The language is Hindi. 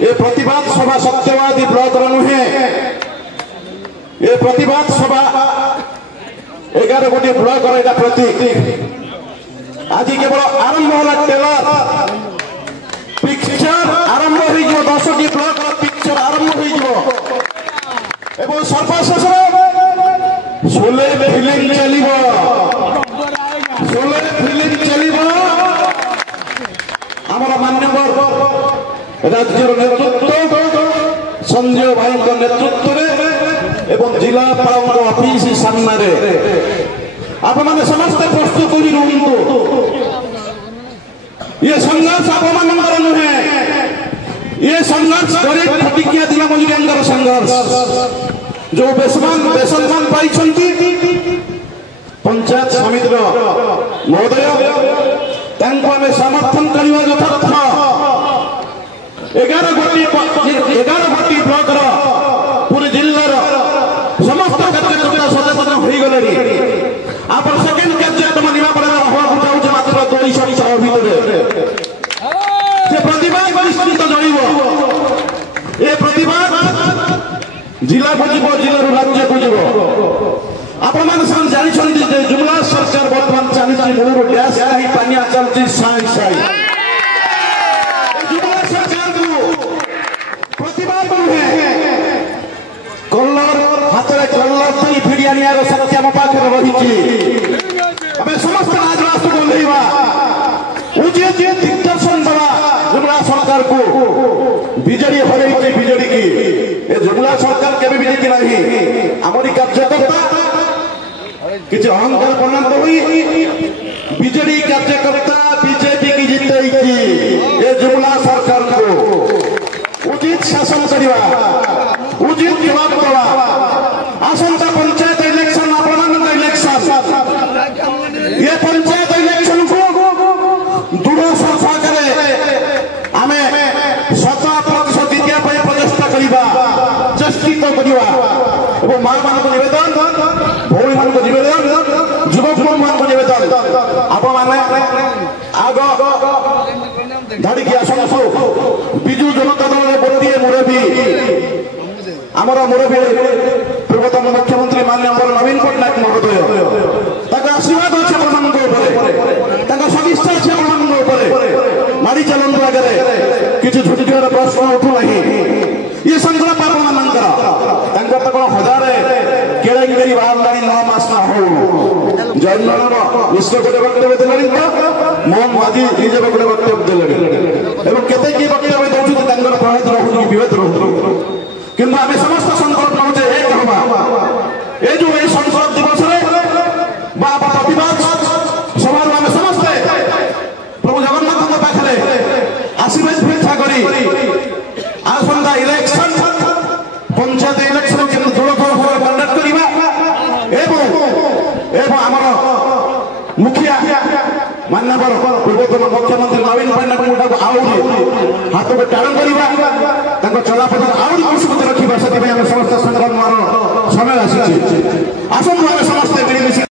ये प्रतिवाद सभा सत्यवादी ब्लॉक नुहे ये प्रतिवाद सभा 11 गोटी ब्लॉक प्रतीक आज केवल आरंभ होला टेलर पिक्चर आरंभ हो 10टी ब्लॉक पिक्चर आरंभ हो सर्वशेष शोले फिल्म चलिबो आमर मान्यवर राज्यर नेतृत्व संजय भाई नेतृत्व एवं जिलापाल ऑफिस सामने आप मैंने समस्त प्रस्तुत रुहतु ये संघर्ष आप नुहे ये संघर्ष गरीब खटिकिया दिला मजूरिया संघर्ष जो बेसमान पाई पंचायत समिति महोदय समर्थन करने यथार्थ 11 गोटी ब्लॉक पूरी जिलार समस्त कार्यकर्ता सचेतन हो गले आप सेकेंड कार्यक्रम चाहूँ मात्र 200 भितर प्रतिवाद निश्चित जड़ब ये प्रतिवाद जिला को जीव जिलू राज्य को जीव आपण जानते जुमला सरकार बर्तमान चलती मूल गैस पानिया चलती साई साई जुमला सरकार को प्रतिवाद नुहे कलर हाथ में कलर फिड़ी आनियार शक्ति आम पाखे रही समस्त राजराष्ट्र को बोलवा उचित दिग्दर्शन दवा जुमला सरकार को बीजेडी हरई बीजेडी की जुमला सरकार केवे भी देखी नहीं आमरी कार्यकर्ता किसी अहंकार परिणत हुई बीजेडी कार्यकर्ता बीजेपी की जीते ये जुमला सरकार को उचित शासन करवा उचित जवाब देवा आसंता पंचायत इलेक्शन आपण इलेक्शन ये पंचायत इलेक्शन को दृढ़ सफा करे आम 100% जितिया प्रचेषा करवा चेष्टित करवा माँ मान नवेदन भौणी मान नवेदन युवक मान नवेदन आप आग धाड़िकी आसतु विजु जनता दल गोटे मुरबी आमर मुरबी पूर्वतन मुख्यमंत्री माननीय नवीन पट्टनायक महोदय आशीर्वाद अच्छे सदिच्छा अच्छे मारी चलते आगे किसी झुटी प्रश्न उठूना ये संकल्प आप हजार केड़ी बाहर 9 मास ना हो जन्मर विश्व गोटे वक्तव्य देनी तो मोहन माझी निजे गोटे वक्तव्य देले केते कि वक्तव्य दौर प्रभावित रोक विभेद रोक कि आम समस्त संकल्प नौचे एक हवा ये जो संसद दिवस प्रतिवाद सभा आम समस्ते प्रभु जगन्नाथ पाखे आशीर्वाद भिक्षा करी आसंता इलेक्शन पंचायत इलेक्शन के दृढ़ कंडक्ट करवा आमर मुखिया मान्यवर पूर्वतन मुख्यमंत्री नवीन पट्टनायक आहरी हाथ को टाण करवा